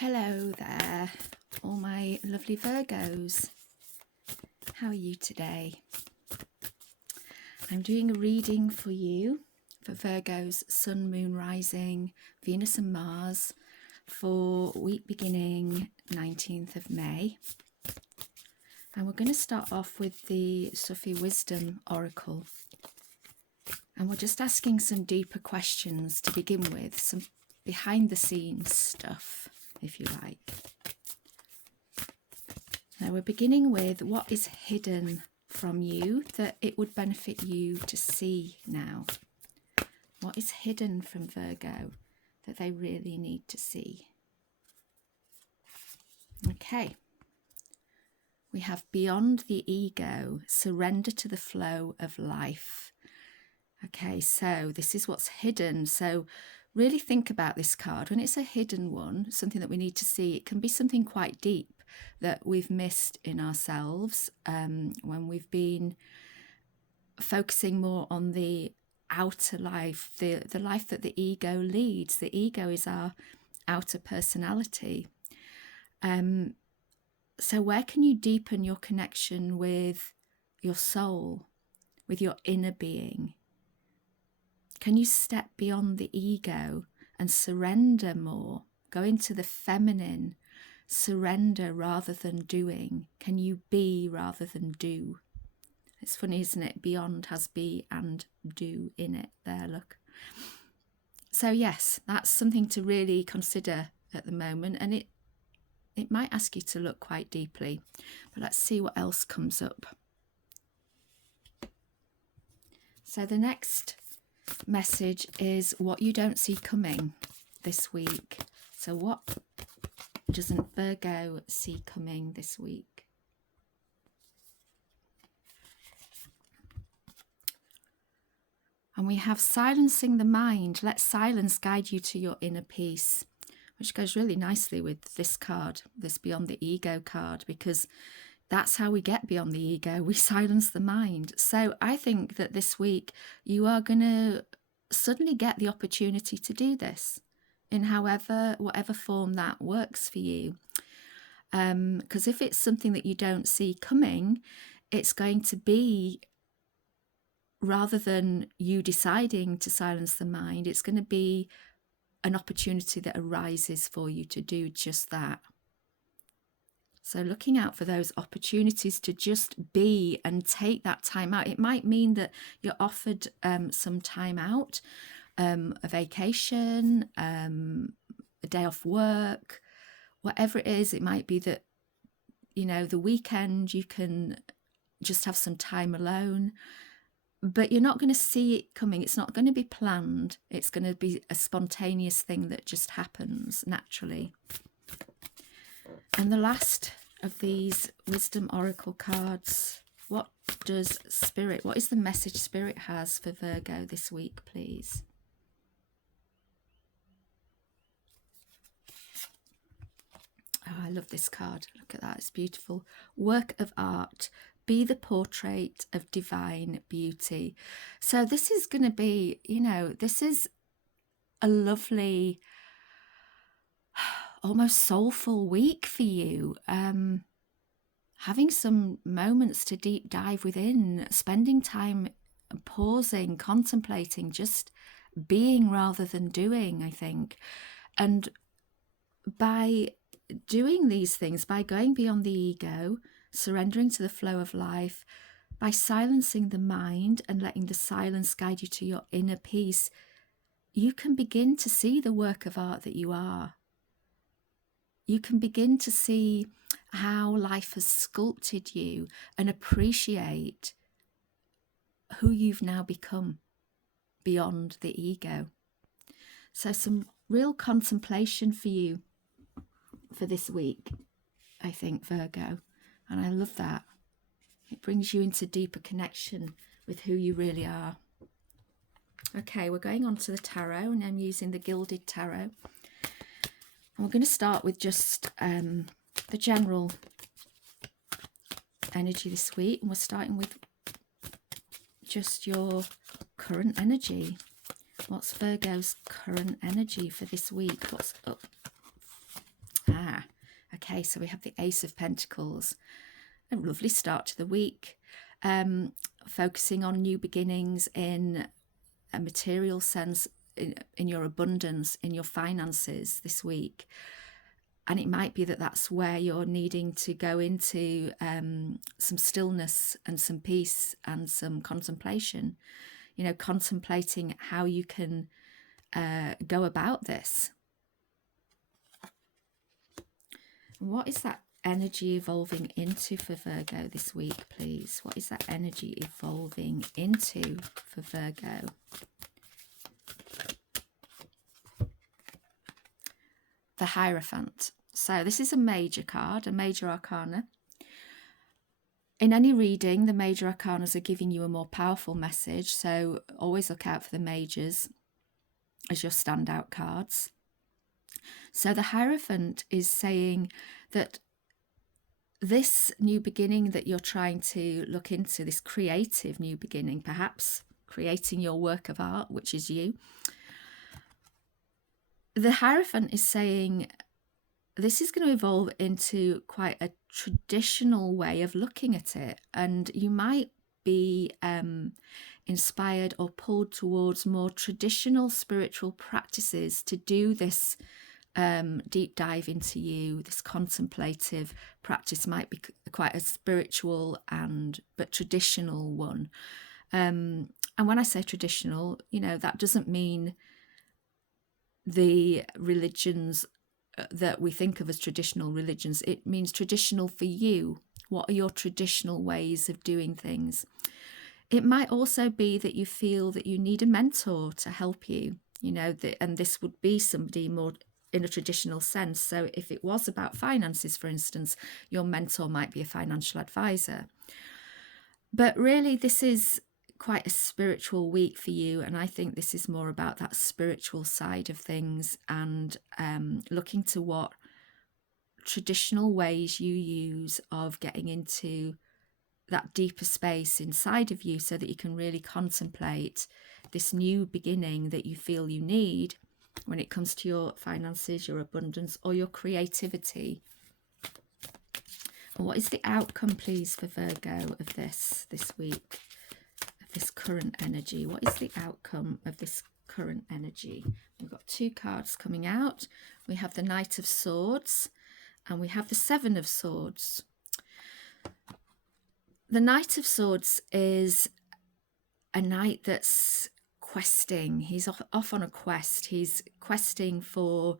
Hello there, all my lovely Virgos. How are you today? I'm doing a reading for you for Virgo's Sun, Moon, Rising, Venus and Mars for week beginning 19th of May. And we're going to start off with the Sufi Wisdom Oracle. And we're just asking some deeper questions to begin with, some behind the scenes stuff, if you like. Now we're beginning with what is hidden from you that it would benefit you to see now. What is hidden from Virgo that they really need to see? Okay. We have beyond the ego, surrender to the flow of life. Okay, so this is what's hidden. So really think about this card. When it's a hidden one, something that we need to see, it can be something quite deep that we've missed in ourselves when we've been focusing more on the outer life, the life that the ego leads. The ego is our outer personality. So where can you deepen your connection with your soul, with your inner being? Can you step beyond the ego and surrender more? Go into the feminine, surrender rather than doing. Can you be rather than do? It's funny, isn't it? Beyond has be and do in it there, look. So yes, that's something to really consider at the moment, and it might ask you to look quite deeply. But let's see what else comes up. So the next message is what you don't see coming this week. So what doesn't Virgo see coming this week? And we have silencing the mind. Let silence guide you to your inner peace, which goes really nicely with this card, this Beyond the Ego card, because that's how we get beyond the ego. We silence the mind. So I think that this week you are going to suddenly get the opportunity to do this in whatever form that works for you. Because if it's something that you don't see coming, it's going to be, rather than you deciding to silence the mind, it's going to be an opportunity that arises for you to do just that. So looking out for those opportunities to just be and take that time out. It might mean that you're offered some time out, a vacation, a day off work, whatever it is. It might be that, you know, the weekend you can just have some time alone, but you're not going to see it coming. It's not going to be planned. It's going to be a spontaneous thing that just happens naturally. And the last of these Wisdom Oracle cards, what is the message Spirit has for Virgo this week, please? Oh, I love this card. Look at that. It's beautiful. Work of art. Be the portrait of divine beauty. So this is going to be, you know, this is a lovely, almost soulful week for you. Having some moments to deep dive within, spending time pausing, contemplating, just being rather than doing, I think. And by doing these things, by going beyond the ego, surrendering to the flow of life, by silencing the mind and letting the silence guide you to your inner peace, you can begin to see the work of art that you are. You can begin to see how life has sculpted you and appreciate who you've now become beyond the ego. So some real contemplation for you for this week, I think, Virgo. And I love that. It brings you into deeper connection with who you really are. Okay, we're going on to the tarot, and I'm using the Gilded tarot. And we're going to start with just the general energy this week. And we're starting with just your current energy. What's Virgo's current energy for this week? What's up? Okay, so we have the Ace of Pentacles. A lovely start to the week. Focusing on new beginnings in a material sense, in your abundance, in your finances this week. And it might be that that's where you're needing to go into some stillness and some peace and some contemplation, you know, contemplating how you can go about this. What is that energy evolving into for Virgo this week, please? What is that energy evolving into for Virgo? The Hierophant. So this is a major card, a major arcana. In any reading, the major arcanas are giving you a more powerful message, so always look out for the majors as your standout cards. So the Hierophant is saying that this new beginning that you're trying to look into, this creative new beginning, perhaps creating your work of art, which is you, the Hierophant is saying this is going to evolve into quite a traditional way of looking at it, and you might be inspired or pulled towards more traditional spiritual practices to do this deep dive into you. This contemplative practice might be quite a spiritual but traditional one. And when I say traditional, you know, that doesn't mean the religions that we think of as traditional religions. It means traditional for you. What are your traditional ways of doing things? It might also be that you feel that you need a mentor to help you, you know, and this would be somebody more in a traditional sense. So if it was about finances, for instance, your mentor might be a financial advisor. But really, this is quite a spiritual week for you, and I think this is more about that spiritual side of things, and looking to what traditional ways you use of getting into that deeper space inside of you so that you can really contemplate this new beginning that you feel you need when it comes to your finances, your abundance, or your creativity. And what is the outcome, please, for Virgo of this week, of this current energy? What is the outcome of this current energy? We've got two cards coming out. We have the Knight of Swords and we have the Seven of Swords. The Knight of Swords is a knight that's questing. He's off on a quest. He's questing for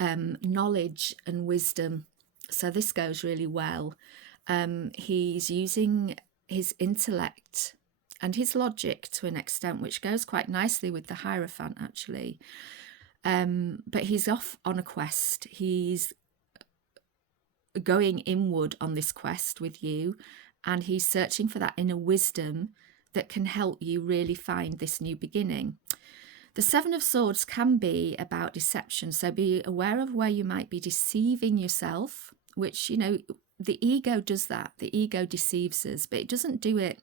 knowledge and wisdom. So this goes really well. He's using his intellect and his logic to an extent, which goes quite nicely with the Hierophant, actually. But he's off on a quest. He's going inward on this quest with you, and he's searching for that inner wisdom that can help you really find this new beginning. The Seven of Swords can be about deception, so be aware of where you might be deceiving yourself, which, you know, the ego does that. The ego deceives us, but it doesn't do it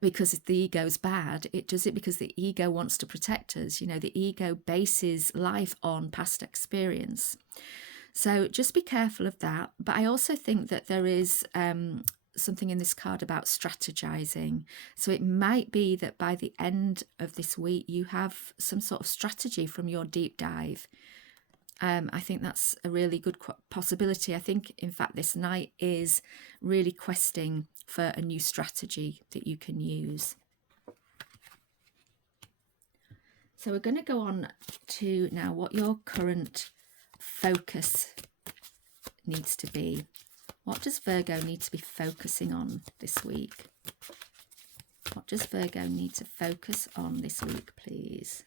because the ego's bad. It does it because the ego wants to protect us. You know, the ego bases life on past experience. So just be careful of that. But I also think that there is something in this card about strategizing. So it might be that by the end of this week, you have some sort of strategy from your deep dive. I think that's a really good possibility. I think, in fact, this knight is really questing for a new strategy that you can use. So we're going to go on to now what your current focus needs to be. What does Virgo need to be focusing on this week? What does Virgo need to focus on this week, please?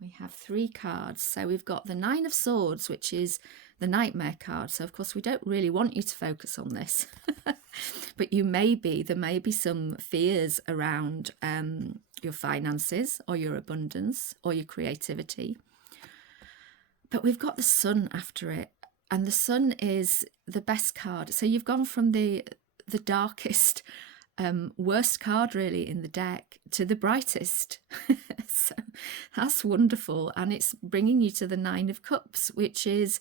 We have three cards. So we've got the Nine of Swords, which is the Nightmare card. So, of course, we don't really want you to focus on this. But there may be some fears around your finances or your abundance or your creativity. But we've got the Sun after it. And the Sun is the best card. So you've gone from the darkest, worst card really in the deck to the brightest. So that's wonderful. And it's bringing you to the Nine of Cups, which is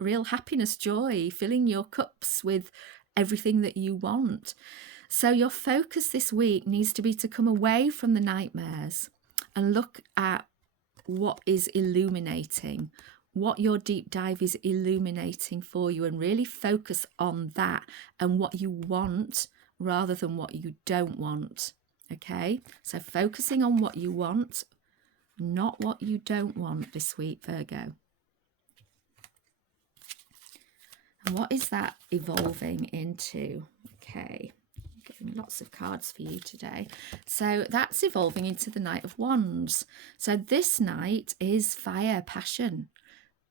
real happiness, joy, filling your cups with everything that you want. So your focus this week needs to be to come away from the nightmares and look at what is illuminating, what your deep dive is illuminating for you, and really focus on that and what you want rather than what you don't want. Okay, so focusing on what you want, not what you don't want this week, Virgo. And what is that evolving into? Okay, getting lots of cards for you today. So that's evolving into the Knight of Wands. So this knight is fire, passion,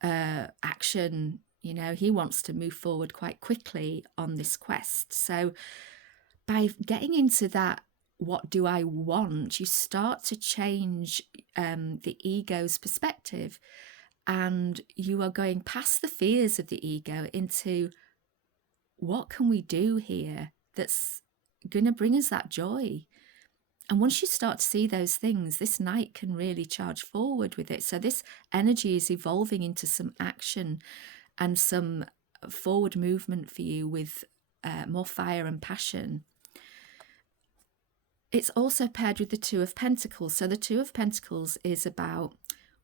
action. You know, he wants to move forward quite quickly on this quest. So by getting into that, what do I want, you start to change the ego's perspective, and you are going past the fears of the ego into what can we do here that's going to bring us that joy. And once you start to see those things, this knight can really charge forward with it. So this energy is evolving into some action and some forward movement for you with more fire and passion. It's also paired with the Two of Pentacles. So the Two of Pentacles is about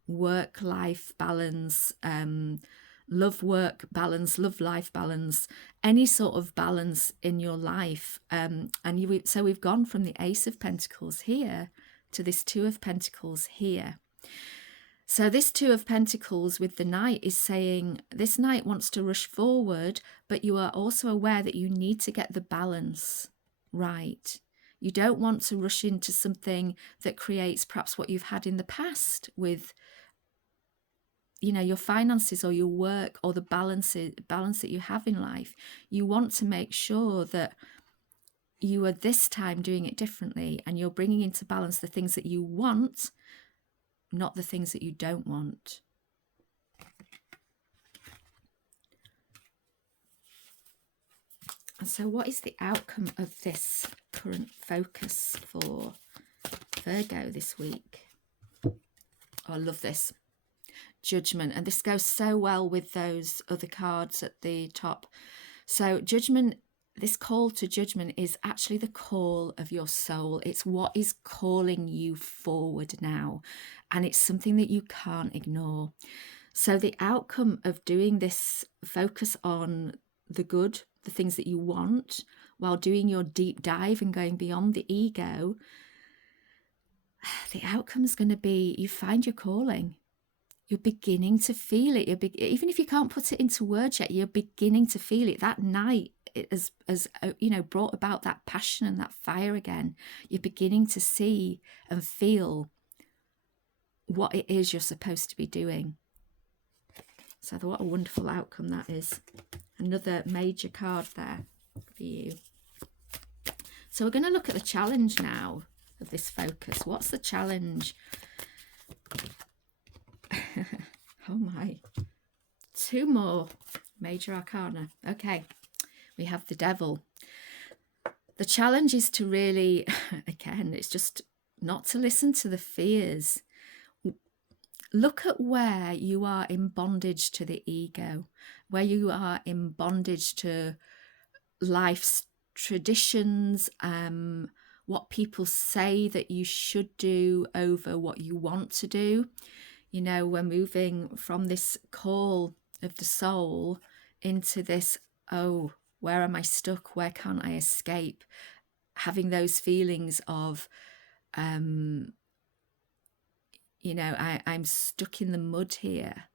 work-life balance, love-work balance, love-life balance, any sort of balance in your life. So we've gone from the Ace of Pentacles here to this Two of Pentacles here. So this Two of Pentacles with the Knight is saying this Knight wants to rush forward, but you are also aware that you need to get the balance right. You don't want to rush into something that creates perhaps what you've had in the past with, you know, your finances or your work or the balance that you have in life. You want to make sure that you are this time doing it differently, and you're bringing into balance the things that you want, not the things that you don't want. And so what is the outcome of this current focus for Virgo this week? Oh, I love this. Judgment. And this goes so well with those other cards at the top. So judgment, this call to judgment is actually the call of your soul. It's what is calling you forward now. And it's something that you can't ignore. So the outcome of doing this focus on the good, the things that you want, while doing your deep dive and going beyond the ego, the outcome is going to be you find your calling. You're beginning to feel it. Even if you can't put it into words yet, you're beginning to feel it. That night has you know, brought about that passion and that fire again. You're beginning to see and feel what it is you're supposed to be doing. So what a wonderful outcome that is. Another major card there for you. So we're going to look at the challenge now of this focus. What's the challenge? Oh my. 2 more major arcana. Okay. We have the Devil. The challenge is to really, again, it's just not to listen to the fears. Look at where you are in bondage to the ego, where you are in bondage to life's traditions, what people say that you should do over what you want to do. You know, we're moving from this call of the soul into this, oh, where am I stuck? Where can't I escape? Having those feelings of, you know, I'm stuck in the mud here.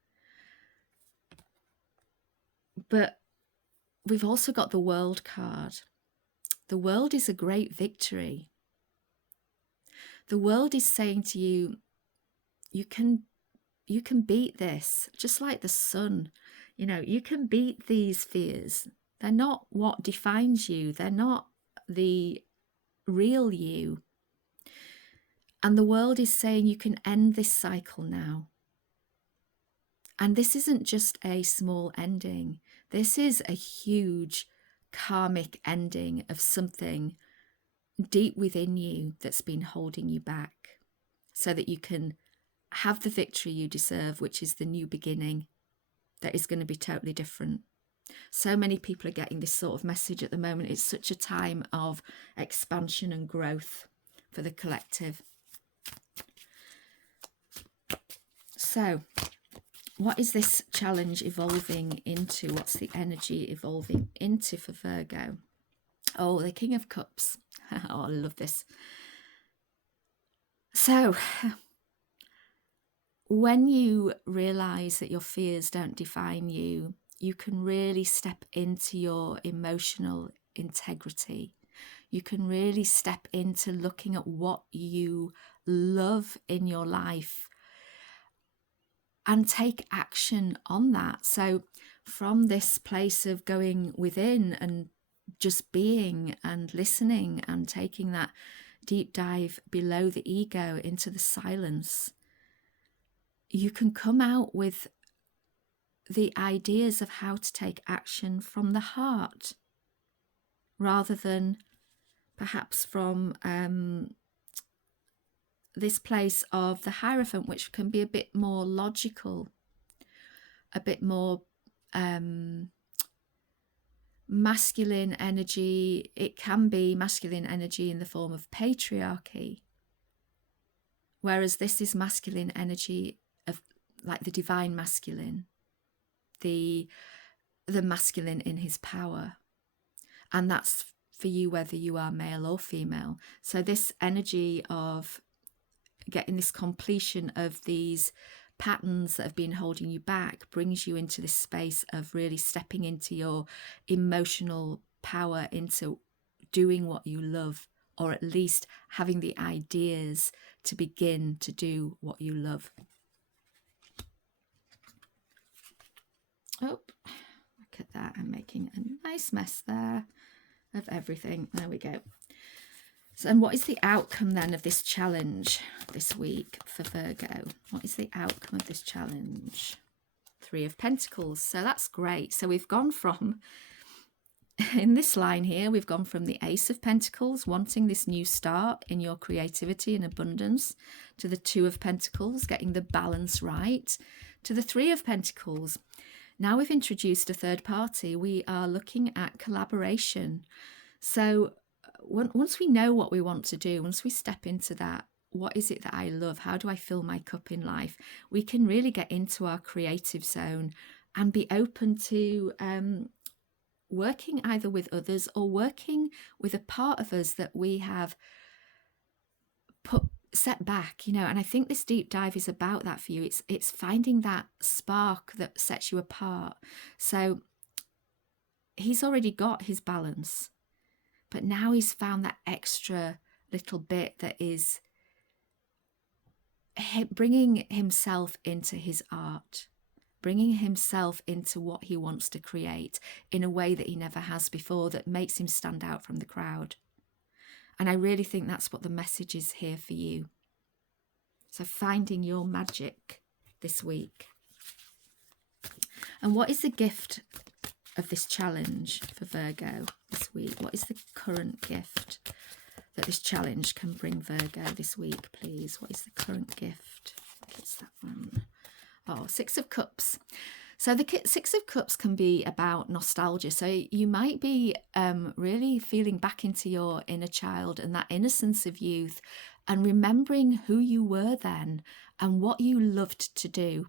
But we've also got the World card. The World is a great victory. The World is saying to you, you can beat this, just like the sun. You know, you can beat these fears. They're not what defines you. They're not the real you. And the World is saying you can end this cycle now. And this isn't just a small ending. This is a huge karmic ending of something deep within you that's been holding you back, so that you can have the victory you deserve, which is the new beginning. that is going to be totally different. So many people are getting this sort of message at the moment. It's such a time of expansion and growth for the collective. So what is this challenge evolving into? What's the energy evolving into for Virgo? Oh, the King of Cups. Oh, I love this. So when you realize that your fears don't define you, you can really step into your emotional integrity. You can really step into looking at what you love in your life and take action on that. So from this place of going within and just being and listening and taking that deep dive below the ego into the silence, you can come out with the ideas of how to take action from the heart rather than perhaps from this place of the Hierophant, which can be a bit more logical, a bit more masculine energy. It can be masculine energy in the form of patriarchy, whereas this is masculine energy of like the divine masculine, the masculine in his power. And that's for you whether you are male or female. So this energy of getting this completion of these patterns that have been holding you back brings you into this space of really stepping into your emotional power, into doing what you love, or at least having the ideas to begin to do what you love. Oh, look at that. I'm making a nice mess there of everything. There we go. So, and what is the outcome then of this challenge this week for Virgo? What is the outcome of this challenge? 3 of Pentacles. So that's great. So we've gone from, in this line here, we've gone from the Ace of Pentacles, wanting this new start in your creativity and abundance, to the 2 of Pentacles, getting the balance right, to the 3 of Pentacles. Now we've introduced a third party. We are looking at collaboration. So once we know what we want to do, once we step into that, what is it that I love? How do I fill my cup in life? We can really get into our creative zone and be open to working either with others or working with a part of us that we have set back, you know. And I think this deep dive is about that for you. It's finding that spark that sets you apart. So he's already got his balance, but now he's found that extra little bit that is bringing himself into his art, bringing himself into what he wants to create in a way that he never has before, that makes him stand out from the crowd. And I really think that's what the message is here for you. So finding your magic this week. And what is the gift of this challenge for Virgo this week? What is the current gift that this challenge can bring Virgo this week, please? What is the current gift? I think it's that one. Oh, 6 of Cups. So the 6 of Cups can be about nostalgia. So you might be really feeling back into your inner child and that innocence of youth, and remembering who you were then and what you loved to do.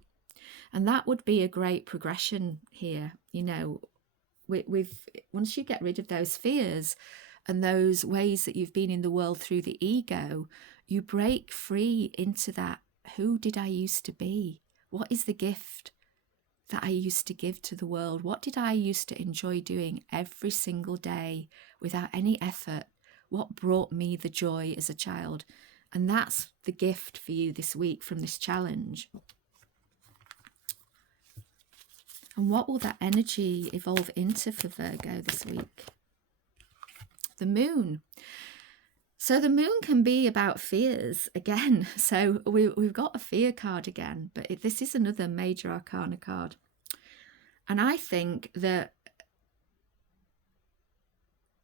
And that would be a great progression here. You know, once you get rid of those fears and those ways that you've been in the world through the ego, you break free into that. Who did I used to be? What is the gift that I used to give to the world? What did I used to enjoy doing every single day without any effort? What brought me the joy as a child? And that's the gift for you this week from this challenge. And what will that energy evolve into for Virgo this week? The Moon. So the Moon can be about fears again. So we've got a fear card again, but this is another major arcana card. And I think that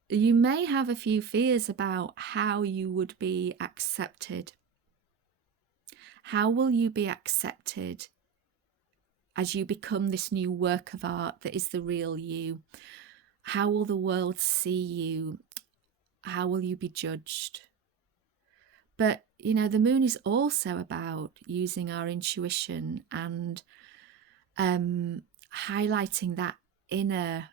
you may have a few fears about how you would be accepted. How will you be accepted as you become this new work of art that is the real you? How will the world see you? How will you be judged? But, you know, the moon is also about using our intuition and highlighting that inner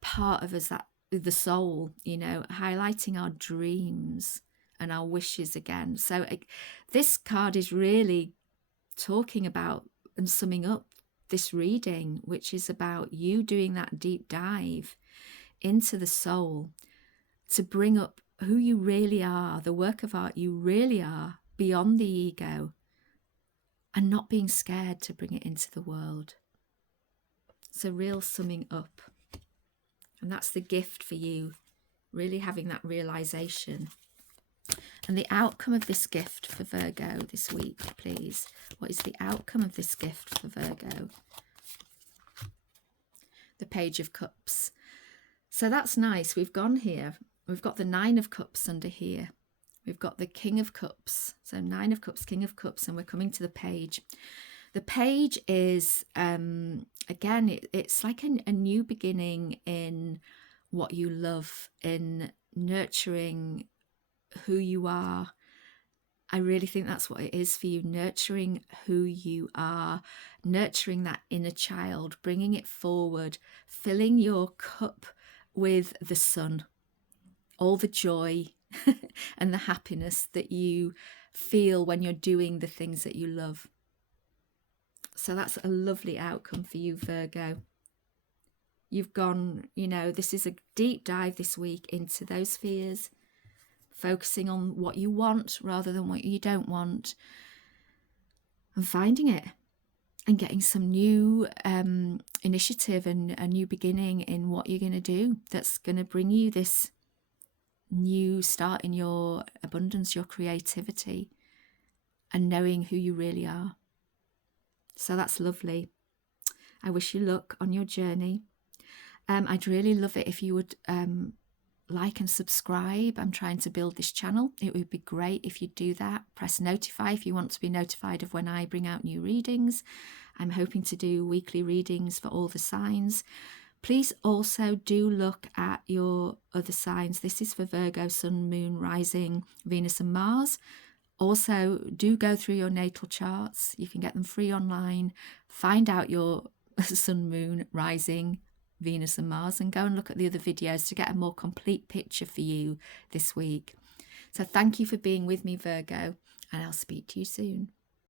part of us, that the soul, you know, highlighting our dreams and our wishes again. So this card is really talking about and summing up this reading, which is about you doing that deep dive into the soul to bring up who you really are, the work of art you really are, beyond the ego, and not being scared to bring it into the world. It's a real summing up. And that's the gift for you, really having that realization. And the outcome of this gift for Virgo this week, please. What is the outcome of this gift for Virgo? The Page of Cups. So that's nice. We've gone here. We've got the Nine of Cups under here. We've got the King of Cups. So Nine of Cups, King of Cups, and we're coming to the Page. The Page is, again, it's like a new beginning in what you love, in nurturing who you are. I really think that's what it is for you, nurturing who you are, nurturing that inner child, bringing it forward, filling your cup with the sun, all the joy and the happiness that you feel when you're doing the things that you love. So that's a lovely outcome for you, Virgo. You've gone, you know, this is a deep dive this week into those fears, focusing on what you want rather than what you don't want, and finding it and getting some new initiative and a new beginning in what you're going to do that's going to bring you this new start in your abundance, your creativity, and knowing who you really are. So that's lovely. I wish you luck on your journey. I'd really love it if you would like and subscribe. I'm trying to build this channel. It would be great if you do that. Press notify if you want to be notified of when I bring out new readings. I'm hoping to do weekly readings for all the signs. Please also do look at your other signs. This is for Virgo, Sun, Moon, Rising, Venus and Mars. Also, do go through your natal charts. You can get them free online. Find out your Sun, Moon, Rising, Venus and Mars, and go and look at the other videos to get a more complete picture for you this week. So thank you for being with me, Virgo, and I'll speak to you soon.